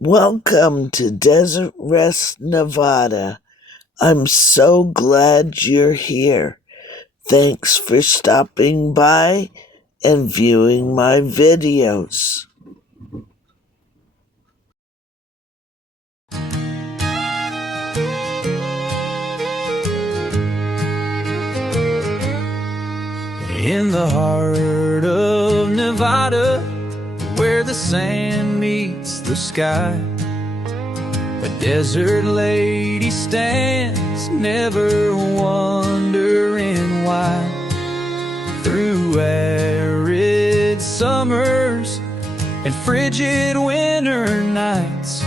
Welcome to Desert Rest, Nevada. I'm so glad you're here. Thanks for stopping by and viewing my videos. In the heart of Nevada, where the sand meets the sky, a desert lady stands, never wondering why. Through arid summers and frigid winter nights,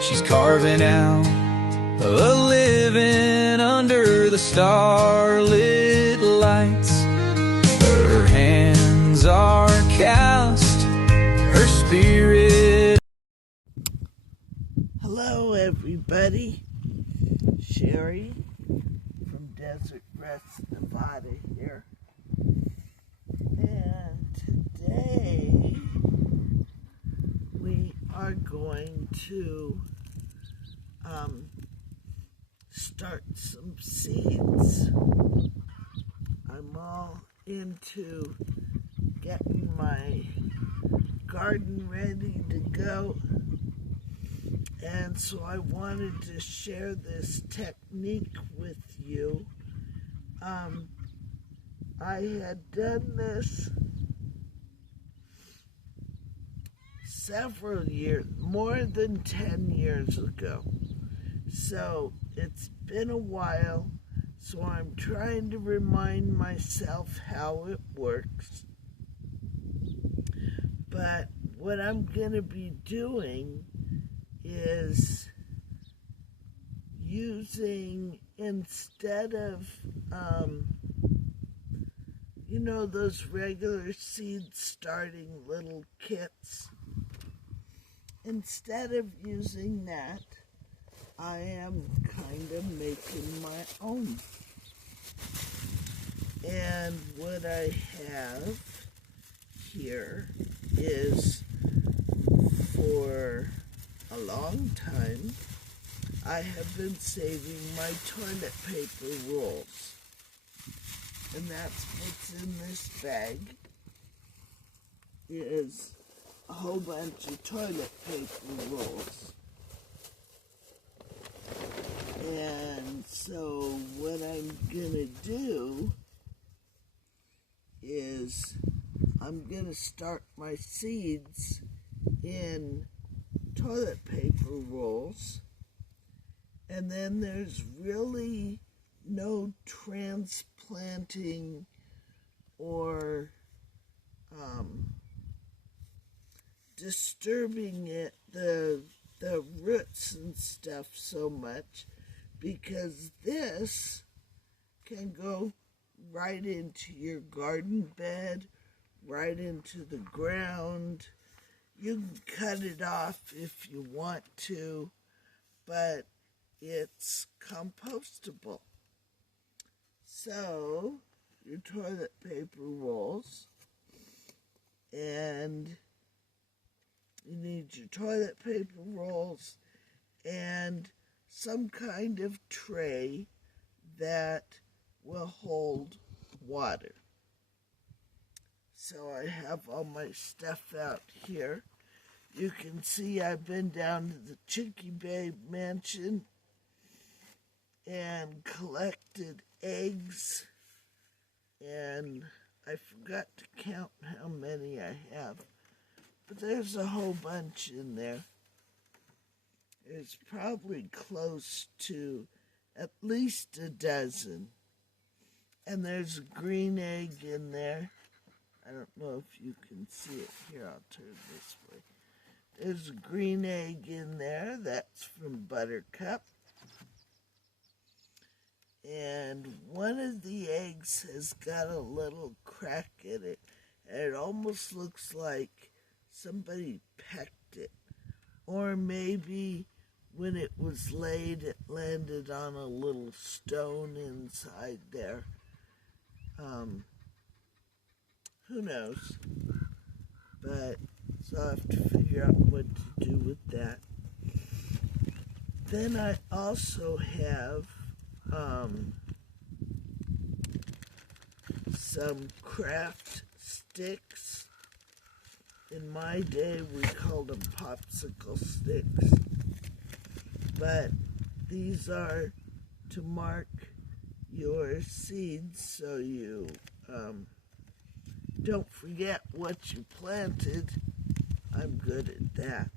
she's carving out a living under the starlit lights. Her hands are cast, her spirit. Hello, everybody. Sherry from Desert Rest, Nevada here. And today we are going to start some seeds. I'm all into getting my garden ready to go, and so I wanted to share this technique with you. I had done this several years, more than 10 years ago. So it's been a while, so I'm trying to remind myself how it works. But what I'm going to be doing is using, instead of, those regular seed starting little kits, instead of using that, I am kind of making my own. And what I have here is, for a long time, I have been saving my toilet paper rolls. And that's what's in this bag, is a whole bunch of toilet paper rolls. And so what I'm gonna do is I'm gonna start my seeds in toilet paper rolls, and then there's really no transplanting or disturbing the roots and stuff so much, because this can go right into your garden bed, right into the ground. You can cut it off if you want to, but it's compostable. So, your toilet paper rolls, and you need your toilet paper rolls and some kind of tray that will hold water. So I have all my stuff out here. You can see I've been down to the Chicky Bay Mansion and collected eggs, and I forgot to count how many I have, but there's a whole bunch in there. It's probably close to at least a dozen. And there's a green egg in there. I don't know if you can see it. Here, I'll turn this way. There's a green egg in there. That's from Buttercup. And one of the eggs has got a little crack in it. And it almost looks like somebody pecked it. Or maybe when it was laid, it landed on a little stone inside there. Who knows? But, so I'll have to figure out what to do with that. Then I also have some craft sticks. In my day, we called them popsicle sticks. But these are to mark your seeds so you don't forget what you planted. I'm good at that.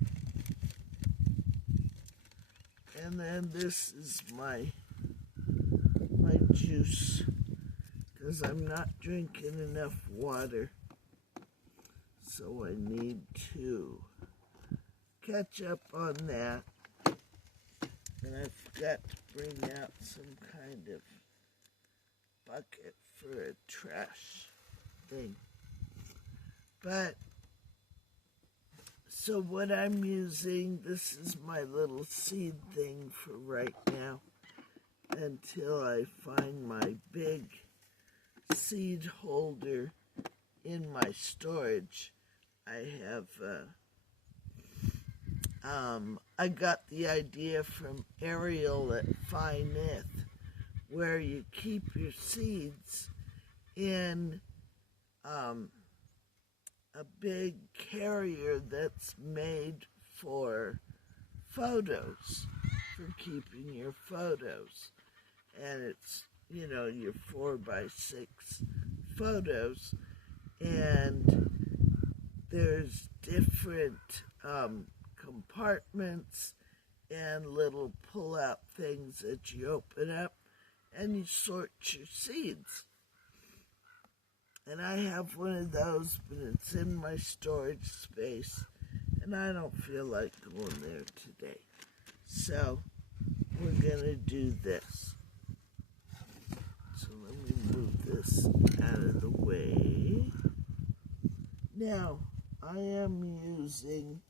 And then this is my juice, because I'm not drinking enough water. So I need to catch up on that. And I forgot to bring out some kind of bucket for a trash thing. But, so what I'm using, this is my little seed thing for right now, until I find my big seed holder in my storage. I have, I got the idea from Ariel at Fineth, where you keep your seeds in a big carrier that's made for photos, for keeping your photos. And it's, you know, your 4x6 photos. And there's different compartments and little pull-out things that you open up, and you sort your seeds. And I have one of those, but it's in my storage space, and I don't feel like going there today. So we're gonna do this. So let me move this out of the way. Now, I am using,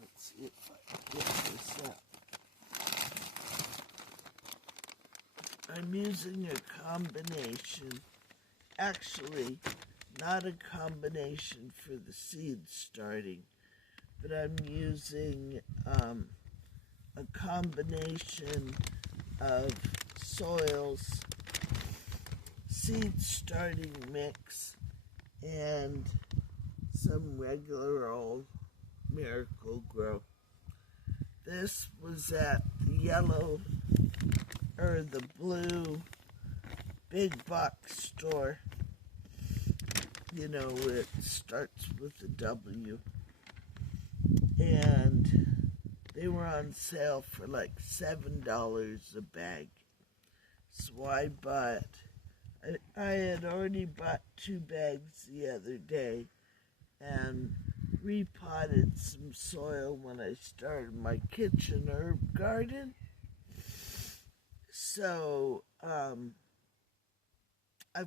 let's see if I can get this out. I'm using a combination, actually not a combination for the seeds starting, but I'm using a combination of soils, seed starting mix, and some regular old Miracle Grow. This was at the yellow or the blue big box store. You know, it starts with a W. And they were on sale for like $7 a bag. So I had already bought 2 bags the other day and repotted some soil when I started my kitchen herb garden. So, I've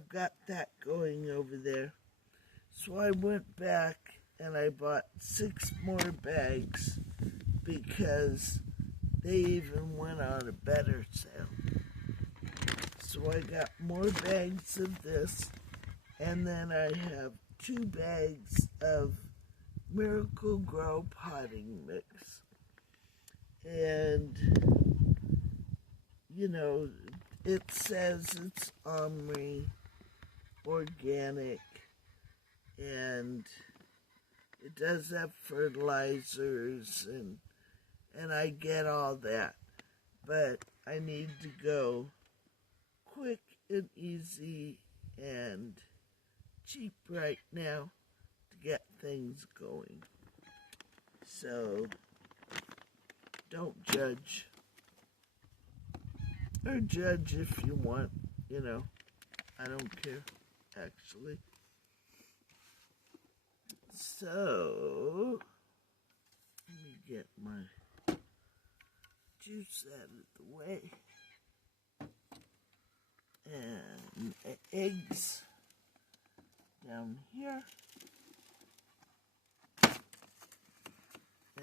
got that going over there. So I went back and I bought 6 more bags because they even went on a better sale. So I got more bags of this, and then I have 2 bags of Miracle Grow potting mix. And, you know, it says it's Omri organic, and it does have fertilizers, and I get all that. But I need to go quick and easy and cheap right now to get things going. So don't judge. Or judge if you want, you know. I don't care, actually. So, let me get my juice out of the way. And eggs down here.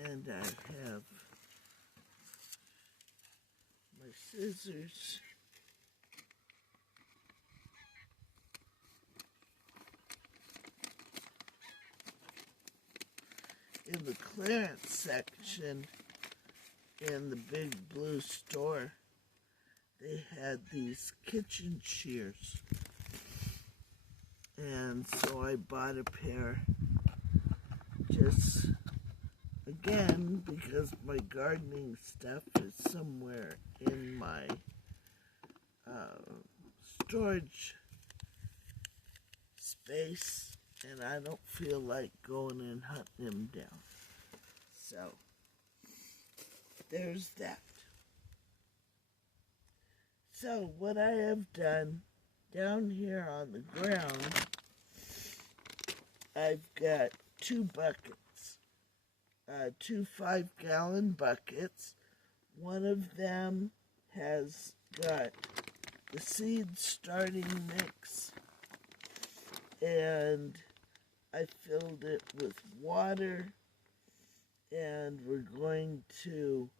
And I have my scissors. In the clearance section, in the big blue store, they had these kitchen shears. And so I bought a pair just, again, because my gardening stuff is somewhere in my storage space, and I don't feel like going and hunting them down. So, there's that. So, what I have done down here on the ground, I've got 2 buckets, 2 5-gallon buckets. One of them has got the seed starting mix, and I filled it with water, and we're going to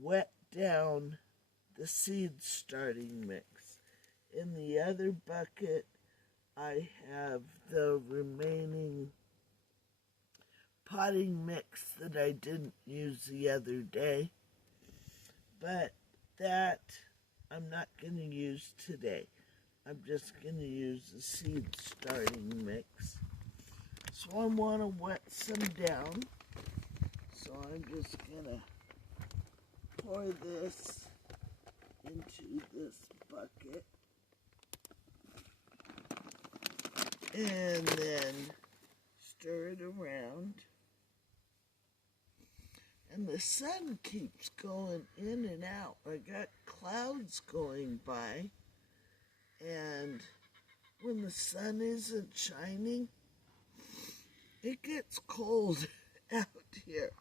wet down the seed starting mix. In the other bucket, I have the remaining potting mix that I didn't use the other day, but that I'm not going to use today. I'm just going to use the seed starting mix. So I want to wet some down. So I'm just going to pour this into this bucket. And then stir it around. And the sun keeps going in and out. I got clouds going by. And when the sun isn't shining, it gets cold out here.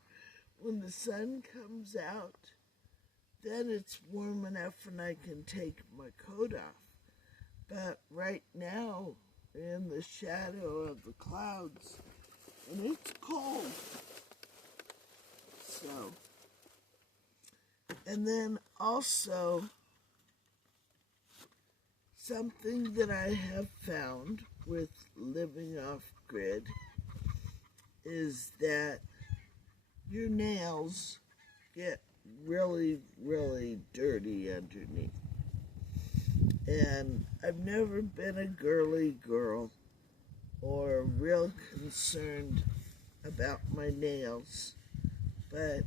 When the sun comes out, then it's warm enough and I can take my coat off. But right now, in the shadow of the clouds, and it's cold. So, and then also, something that I have found with living off-grid is that your nails get really, really dirty underneath. And I've never been a girly girl or real concerned about my nails, but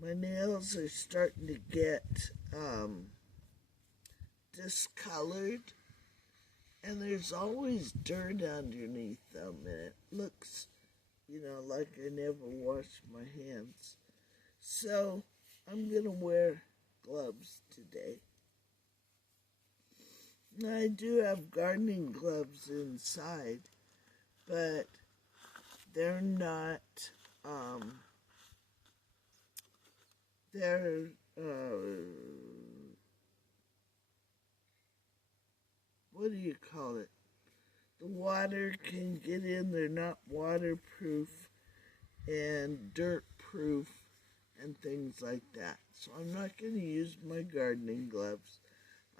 my nails are starting to get discolored, and there's always dirt underneath them, and it looks, like I never washed my hands. So I'm going to wear gloves today. Now, I do have gardening gloves inside, but they're not, what do you call it? The water can get in, they're not waterproof and dirt-proof and things like that. So I'm not going to use my gardening gloves.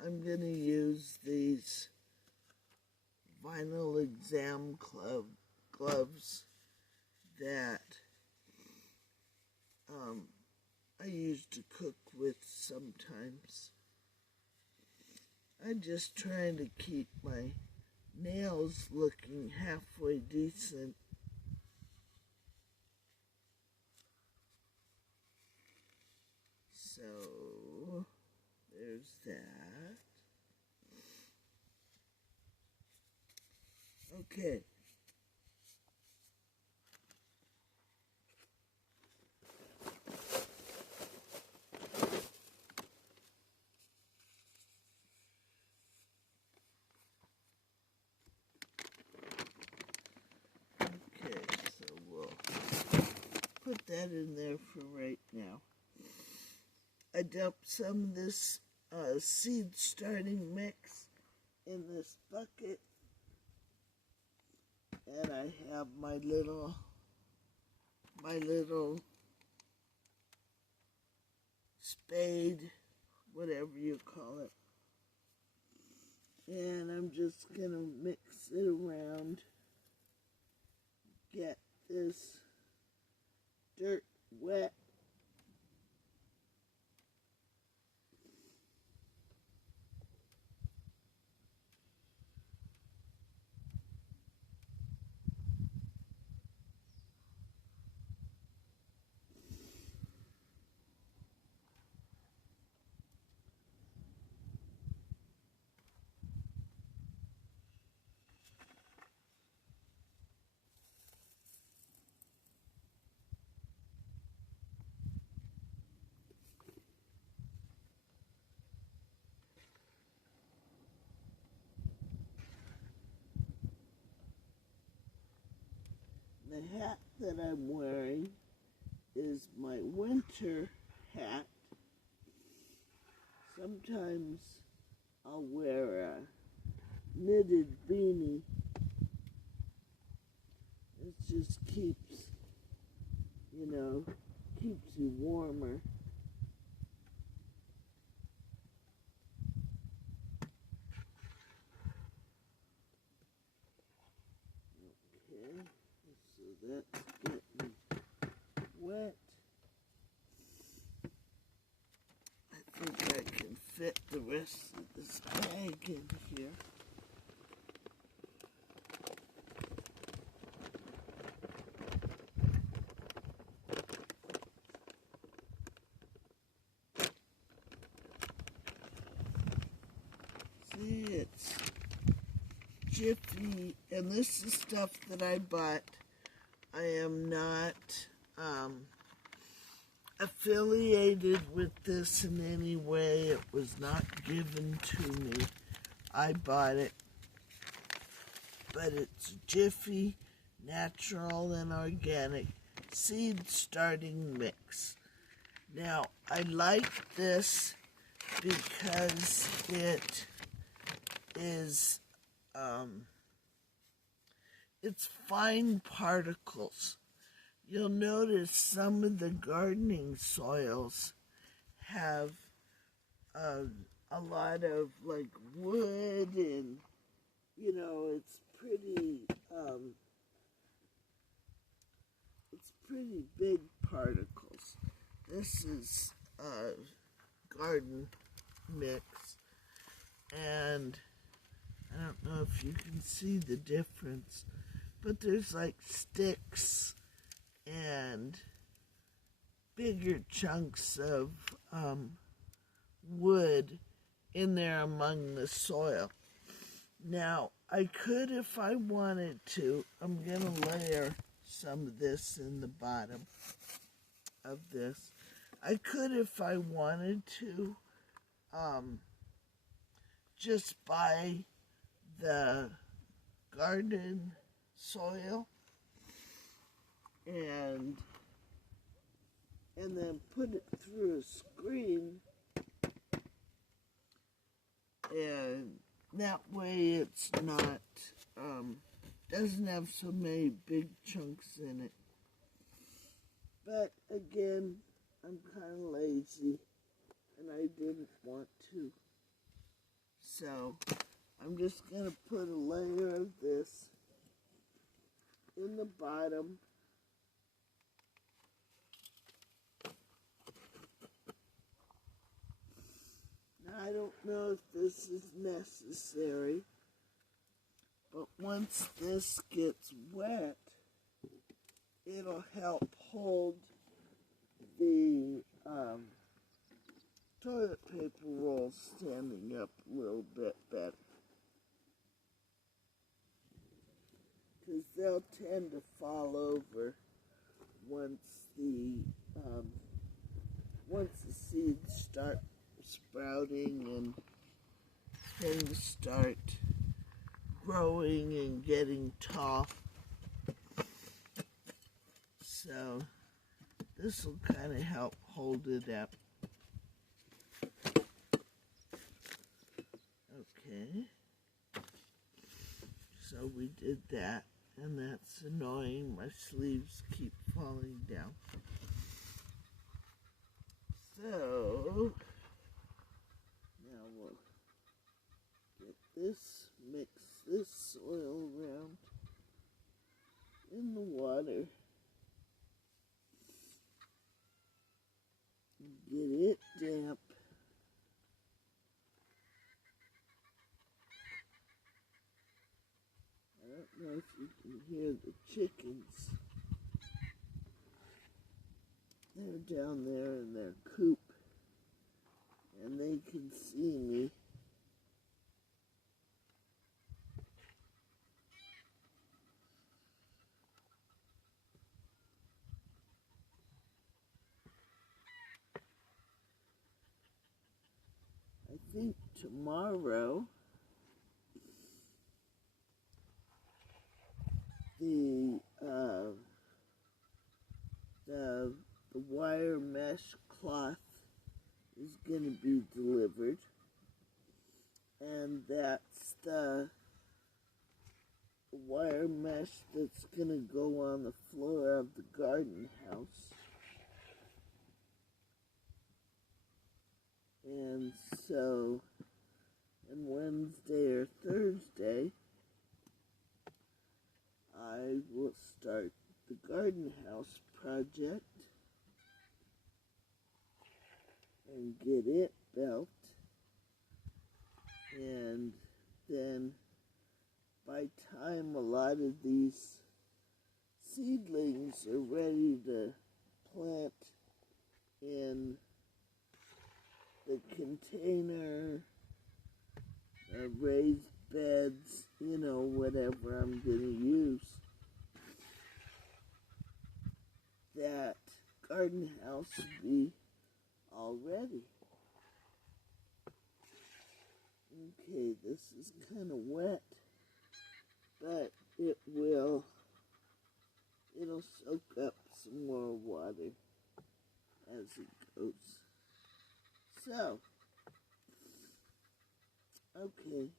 I'm going to use these vinyl exam gloves that I used to cook with sometimes. I'm just trying to keep my nails looking halfway decent. So, there's that. Okay. Put that in there for right now. I dumped some of this seed starting mix in this bucket, and I have my little spade, whatever you call it, and I'm just gonna mix it around, get this dirt wet the hat that I'm wearing is my winter hat. Sometimes I'll wear a knitted beanie. It just keeps, keeps you warmer. Okay, so that's getting wet. I think I can fit the rest of this bag in here. See, it's Jiffy, and this is stuff that I bought. I am not affiliated with this in any way. It was not given to me. I bought it. But it's Jiffy Natural and Organic Seed Starting Mix. Now, I like this because it is, it's fine particles. You'll notice some of the gardening soils have a lot of like wood and, it's pretty big particles. This is garden mix, and I don't know if you can see the difference, but there's like sticks and bigger chunks of wood in there among the soil. Now, I could, if I wanted to, I'm going to layer some of this in the bottom of this. I could, if I wanted to, just buy the garden soil and then put it through a screen, and that way it's not, doesn't have so many big chunks in it. But again, I'm kind of lazy, and I didn't want to. So, I'm just going to put a layer of this in the bottom. Now, I don't know if this is necessary, but once this gets wet, it'll help hold the toilet paper roll standing up a little bit better, because they'll tend to fall over once the seeds start sprouting and things start growing and getting tall. So this will kind of help hold it up. Okay, so we did that, and that's annoying. My sleeves keep falling down. So now we'll get this, mix this soil around in the water, get it damp. I don't know if you can hear the chickens. They're down there in their coop, and they can see me. I think tomorrow the the wire mesh cloth is going to be delivered, and that's the wire mesh that's going to go on the floor of the garden house. And so, on Wednesday or Thursday, I will start the garden house project and get it built, and then by time a lot of these seedlings are ready to plant in the container, raised beds, you know, whatever I'm going to use, that garden house will be all ready. Okay, this is kind of wet, but it'll soak up some more water as it goes. So, okay.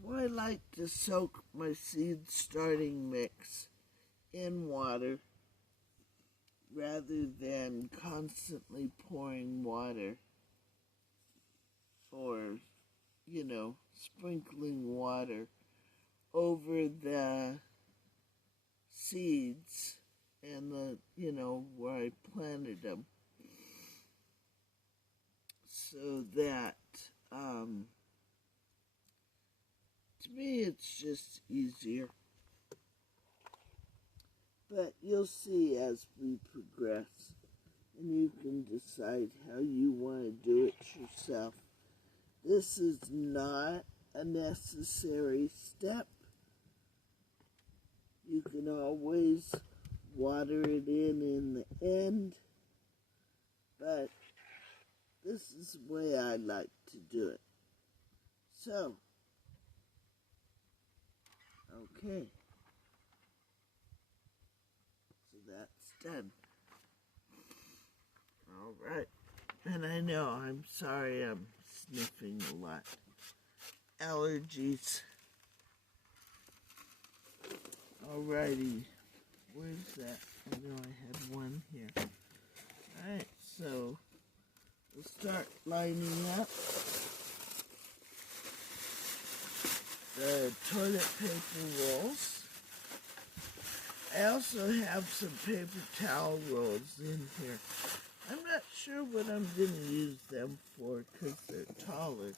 So I like to soak my seed starting mix in water rather than constantly pouring water or, you know, sprinkling water over the seeds and the, you know, where I planted them, so that, to me, it's just easier. But you'll see as we progress, and you can decide how you want to do it yourself. This is not a necessary step. You can always water it in the end, but this is the way I like to do it. So, okay. So that's done. All right. And I know, I'm sorry I'm sniffing a lot. Allergies. Alrighty. Where's that? I know I had one here. Alright, so we'll start lining up the toilet paper rolls. I also have some paper towel rolls in here. I'm not sure what I'm going to use them for because they're taller.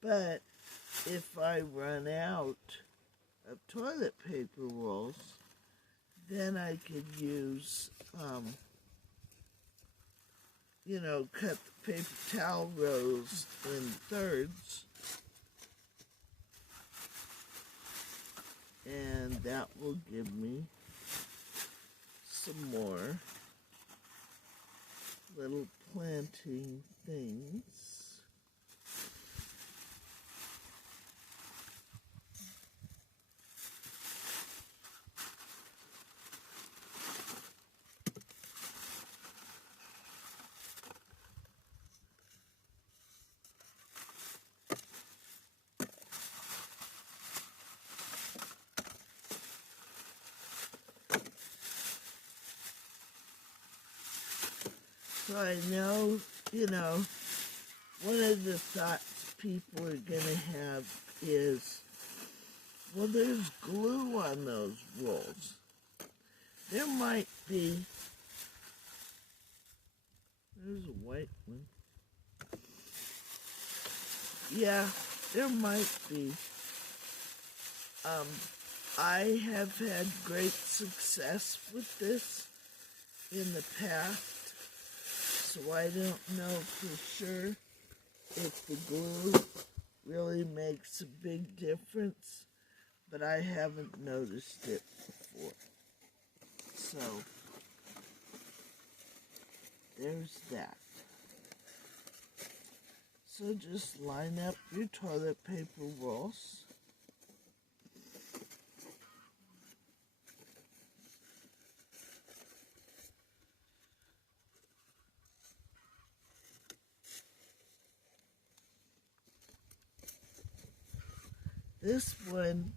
But if I run out of toilet paper rolls, then I could use, you know, cut the paper towel rolls in thirds. And that will give me some more little planting things. So I know, you know, one of the thoughts people are going to have is, well, there's glue on those rolls. There might be. There's a white one. Yeah, there might be. I have had great success with this in the past. So I don't know for sure if the glue really makes a big difference, but I haven't noticed it before. So there's that. So just line up your toilet paper rolls. This one,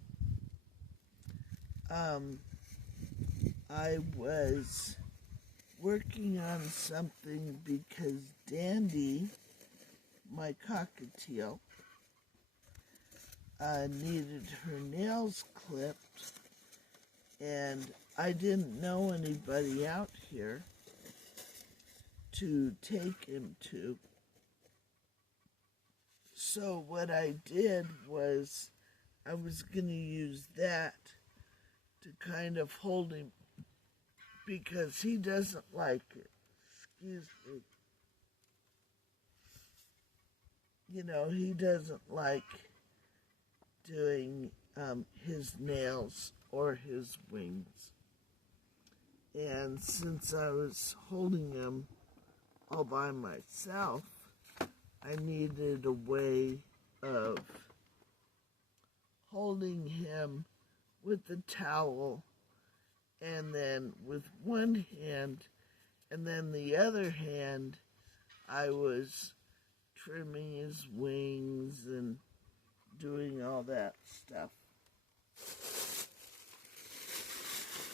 I was working on something because Dandy, my cockatiel, needed her nails clipped, and I didn't know anybody out here to take him to. So what I did was I was going to use that to kind of hold him because he doesn't like it. Excuse me. You know, he doesn't like doing his nails or his wings. And since I was holding him all by myself, I needed a way of holding him with the towel and then with one hand, and then the other hand I was trimming his wings and doing all that stuff.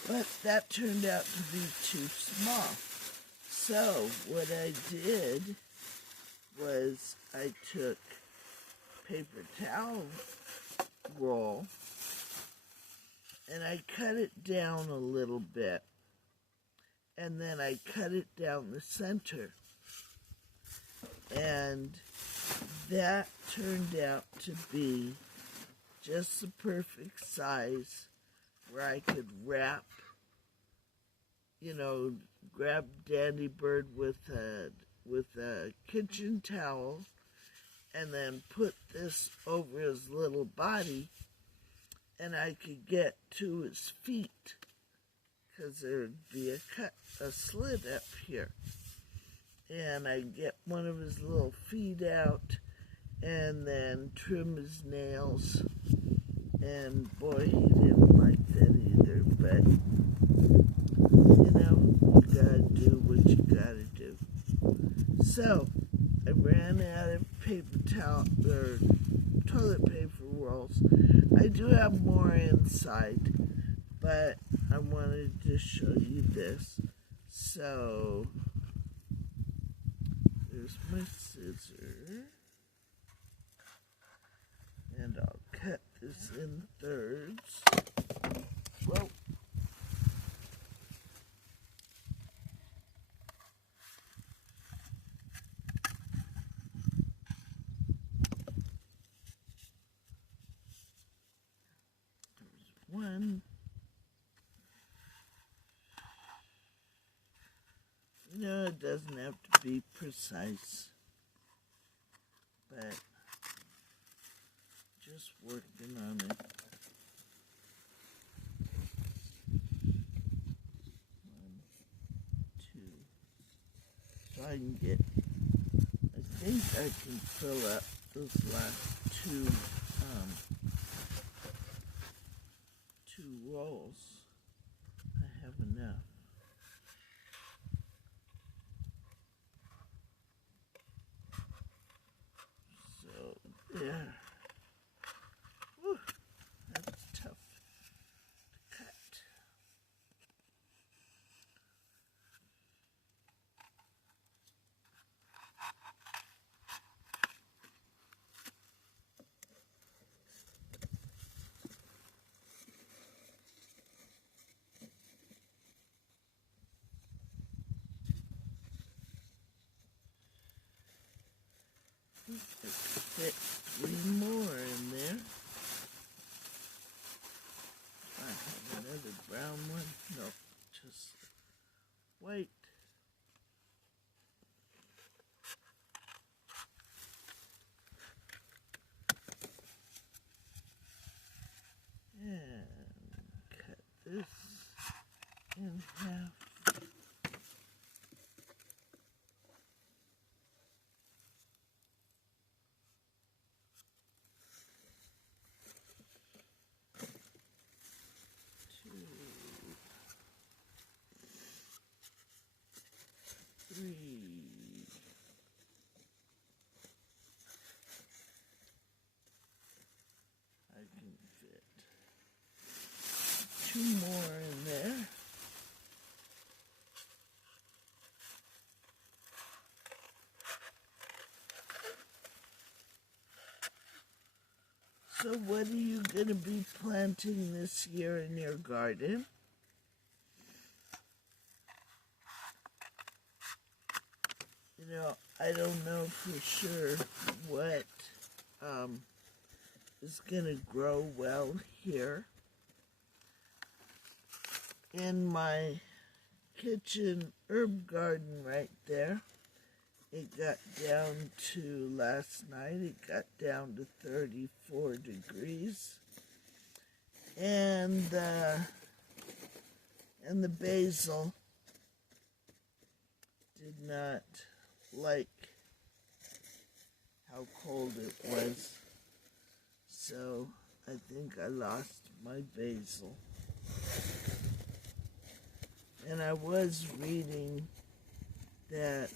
But that turned out to be too small. So what I did was I took paper towel roll and I cut it down a little bit, and then I cut it down the center, and that turned out to be just the perfect size where I could wrap, you know, grab Dandy Bird with a kitchen towel and then put this over his little body, and I could get to his feet because there would be a slit up here. And I'd get one of his little feet out and then trim his nails. And boy, he didn't like that either, but you know, you gotta do what you gotta do. So I ran out of paper towel or toilet paper rolls. I do have more inside, but I wanted to show you this. So there's my scissor, and I'll cut this in thirds. Whoa. One. No, it doesn't have to be precise, but just working on it. 1, 2. So I can get, I think I can fill up those last two rolls. I have enough. So there. Whew, that's tough to cut. Fit 3 more in there. I have another brown one. No, just white. And cut this in half. I can more in there. So what are you going to be planting this year in your garden? You know, I don't know for sure what is going to grow well here. In my kitchen herb garden right there, it got down to, last night, it got down to 34 degrees. And the basil did not like how cold it was. So I think I lost my basil. And I was reading that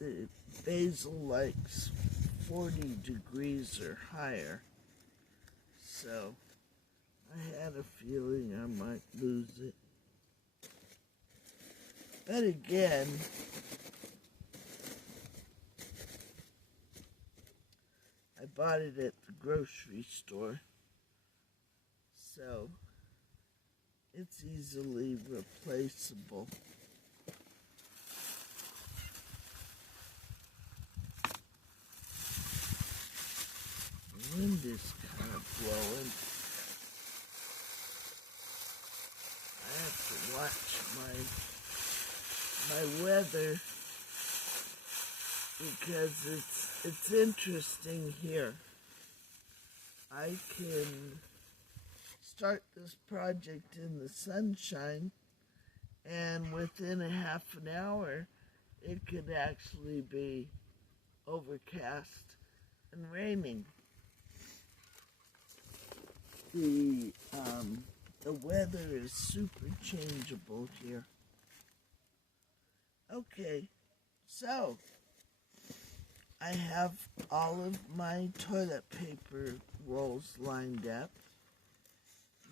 the basil likes 40 degrees or higher. So I had a feeling I might lose it. But again, I bought it at the grocery store, so it's easily replaceable. The wind is kind of blowing. I have to watch my weather because it's interesting here. I can start this project in the sunshine, and within a half an hour it could actually be overcast and raining. The weather is super changeable here. Okay, so I have all of my toilet paper rolls lined up.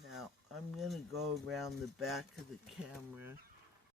Now I'm going to go around the back of the camera